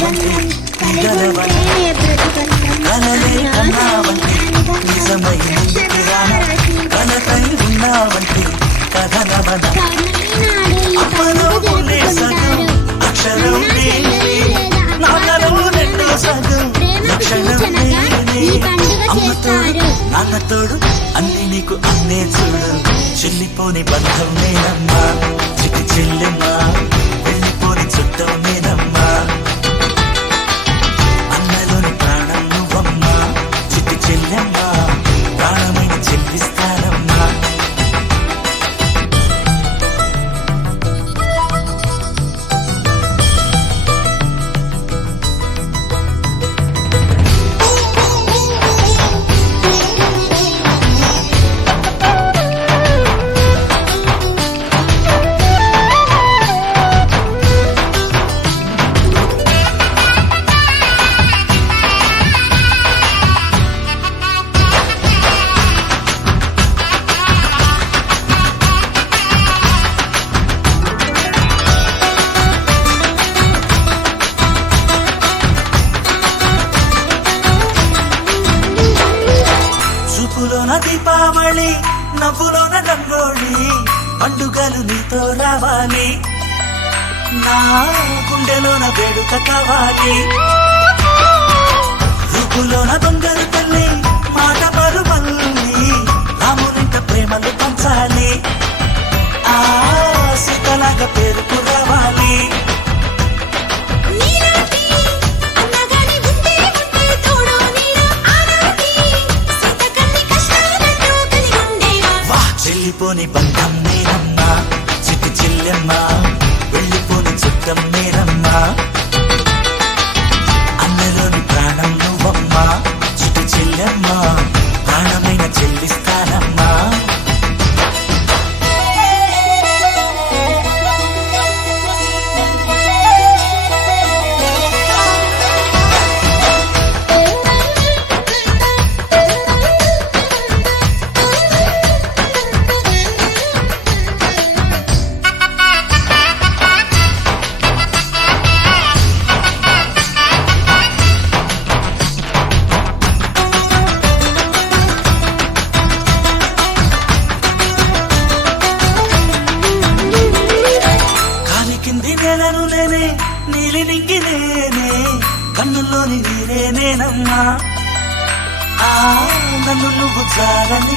వంటి కలలే కన్నా వంటి నిజమైన కలకై ఉన్నా వంటి కథనవన అమ్మలో ఉండే సగం అక్షరం నేనే నాన్నలో రెండో సగం లక్షణం నేనే అమ్మతోడు నాన్నతోడు అన్ని నీకు అన్నే చూడు చెల్లిపోని బంధం నేనమ్మా చిట్టి చెల్లెమ్మా వెళ్ళిపోని చుట్టం నేనమ్మా అన్నలోని ప్రాణం నువ్వమ్మా చిట్టి చెల్లెమ్మా ప్రాణమైన చెల్లిస్తానమ్మా చూపులోన దీపావళి నవ్వులోన రంగోళి పండుగలు నీతో రావాలి నా గుండెలోన వేడుక కావాలి రూపులోన దొంగలు తల్లి మాట పరుమల్లి రామునింట ప్రేమలు పంచాలి ఆ సీతలాగా పేరుకు రావాలి వెళ్ళిపోని బంధం నేనమ్మా చిట్టి చెల్లెమ్మా వెళ్ళిపోని చుట్టం నేనమ్మా అన్నలోని ప్రాణం నువ్వమ్మా చిట్టి చెల్లెమ్మా ప్రాణమైన చెల్లిస్తానమ్మా నేలను నేనే నీలి నింగి నేనే కన్నుల్లోని నీరే నేనమ్మా నన్ను నువ్వు చాలని